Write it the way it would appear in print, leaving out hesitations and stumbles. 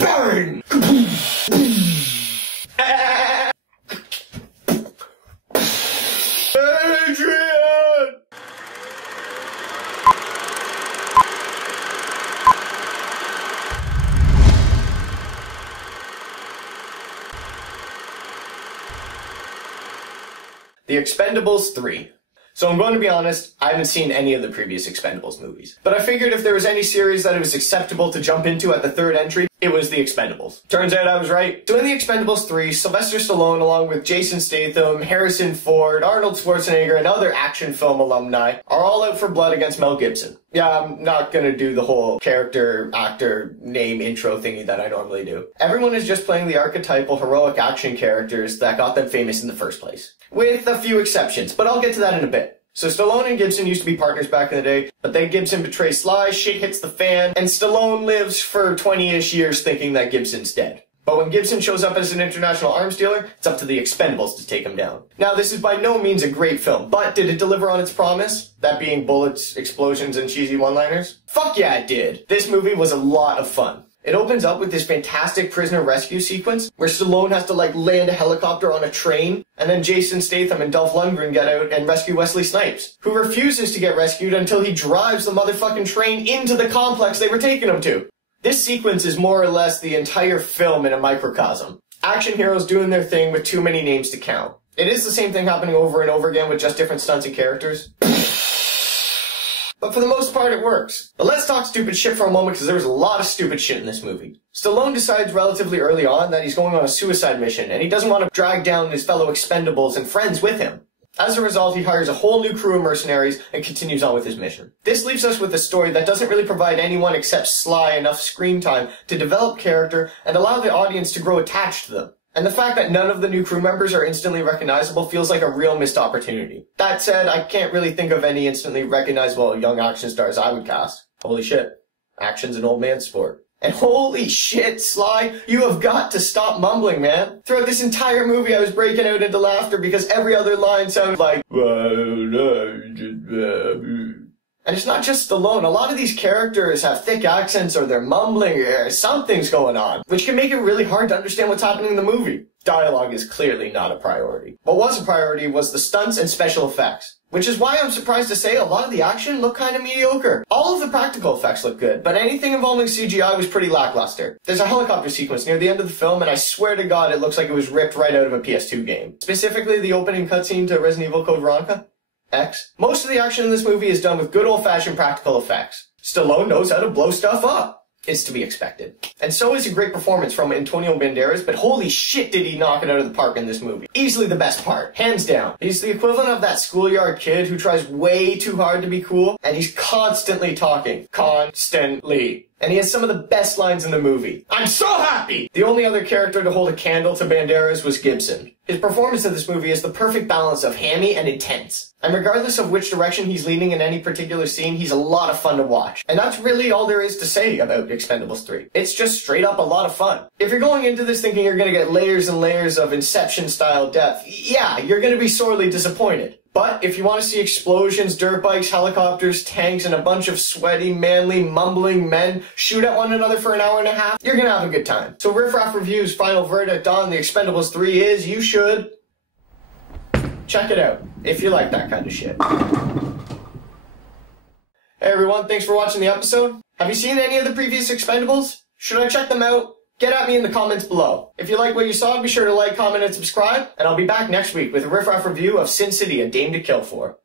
Burn! Adrian! The Expendables 3. So I'm going to be honest, I haven't seen any of the previous Expendables movies. But I figured if there was any series that it was acceptable to jump into at the third entry, it was the Expendables. Turns out I was right. So in the Expendables 3, Sylvester Stallone, along with Jason Statham, Harrison Ford, Arnold Schwarzenegger, and other action film alumni, are all out for blood against Mel Gibson. Yeah, I'm not gonna do the whole character, actor, name, intro thingy that I normally do. Everyone is just playing the archetypal heroic action characters that got them famous in the first place. With a few exceptions, but I'll get to that in a bit. So Stallone and Gibson used to be partners back in the day, but then Gibson betrays Sly, shit hits the fan, and Stallone lives for 20-ish years thinking that Gibson's dead. But when Gibson shows up as an international arms dealer, it's up to the Expendables to take him down. Now, this is by no means a great film, but did it deliver on its promise? That being bullets, explosions, and cheesy one-liners? Fuck yeah, it did! This movie was a lot of fun. It opens up with this fantastic prisoner rescue sequence where Stallone has to land a helicopter on a train, and then Jason Statham and Dolph Lundgren get out and rescue Wesley Snipes, who refuses to get rescued until he drives the motherfucking train into the complex they were taking him to. This sequence is more or less the entire film in a microcosm. Action heroes doing their thing with too many names to count. It is the same thing happening over and over again with just different stunts and characters. But for the most part, it works. But let's talk stupid shit for a moment because there was a lot of stupid shit in this movie. Stallone decides relatively early on that he's going on a suicide mission and he doesn't want to drag down his fellow Expendables and friends with him. As a result, he hires a whole new crew of mercenaries and continues on with his mission. This leaves us with a story that doesn't really provide anyone except Sly enough screen time to develop character and allow the audience to grow attached to them. And the fact that none of the new crew members are instantly recognizable feels like a real missed opportunity. That said, I can't really think of any instantly recognizable young action stars I would cast. Holy shit. Action's an old man's sport. And holy shit, Sly, you have got to stop mumbling, man. Throughout this entire movie, I was breaking out into laughter because every other line sounded like... And it's not just Stallone. A lot of these characters have thick accents or they're mumbling or something's going on, which can make it really hard to understand what's happening in the movie. Dialogue is clearly not a priority. What was a priority was the stunts and special effects, which is why I'm surprised to say a lot of the action looked kind of mediocre. All of the practical effects look good, but anything involving CGI was pretty lackluster. There's a helicopter sequence near the end of the film, and I swear to God it looks like it was ripped right out of a PS2 game. Specifically the opening cutscene to Resident Evil Code Veronica X. Most of the action in this movie is done with good old-fashioned practical effects. Stallone knows how to blow stuff up. It's to be expected. And so is a great performance from Antonio Banderas, but holy shit did he knock it out of the park in this movie. Easily the best part. Hands down. He's the equivalent of that schoolyard kid who tries way too hard to be cool, and he's constantly talking. Constantly. And he has some of the best lines in the movie. I'm so happy! The only other character to hold a candle to Banderas was Gibson. His performance in this movie is the perfect balance of hammy and intense. And regardless of which direction he's leaning in any particular scene, he's a lot of fun to watch. And that's really all there is to say about Expendables 3. It's just straight up a lot of fun. If you're going into this thinking you're gonna get layers and layers of Inception-style depth, yeah, you're gonna be sorely disappointed. But if you want to see explosions, dirt bikes, helicopters, tanks, and a bunch of sweaty, manly, mumbling men shoot at one another for an hour and a half, you're gonna have a good time. So Riff Raff Review's final verdict on The Expendables 3 is you should check it out if you like that kind of shit. Hey everyone, thanks for watching the episode. Have you seen any of the previous Expendables? Should I check them out? Get at me in the comments below. If you like what you saw, be sure to like, comment, and subscribe, and I'll be back next week with a Riff Raff review of Sin City: A Dame to Kill For.